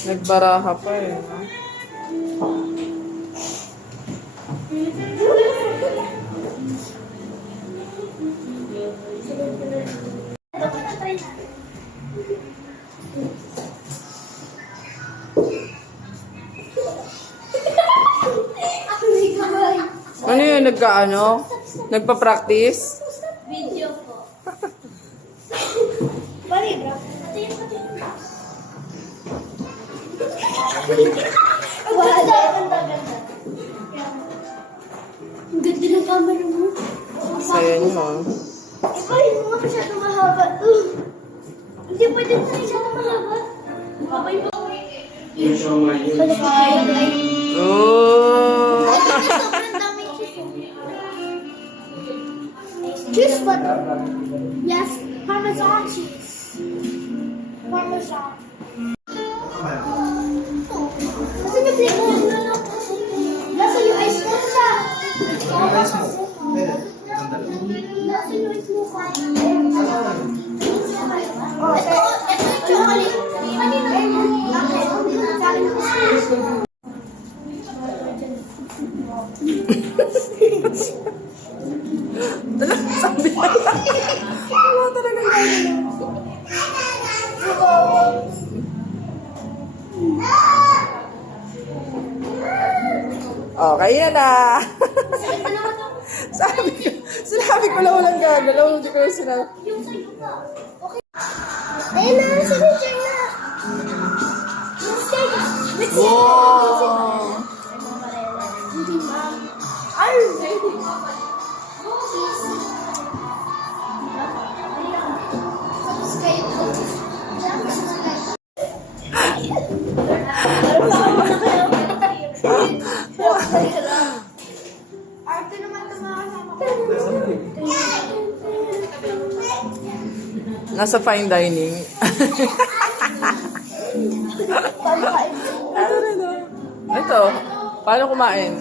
Nagbaraha pa eh. Ano yun? Nagka-ano? Nagpa-practice? Video po. Bali, bro. Ito yung pati. Wala, ganda. Ang ganda ng camera mo. Saya nyo. Ay, mga masyado mahaba to. Hindi pwede na masyado mahaba. Babay po. Oh! Sobrang daming cheese. Cheese ba to? Yes, Parmesan cheese. Parmesan. Kasi na-play mo. Nasa yung ice mo siya. Nasa yung ice mo ka. Oh, ito yung chocolate. Sabi na. Wala talaga gano'n. Okay na na. Sinabi ko lang walang gagalaw. Hindi ko lang sinabi. Ayun na, signature na. Wow! Arte naman ito mga kasama ko. Nasa fine dining. Ito rin oh. Ito. Paano kumain?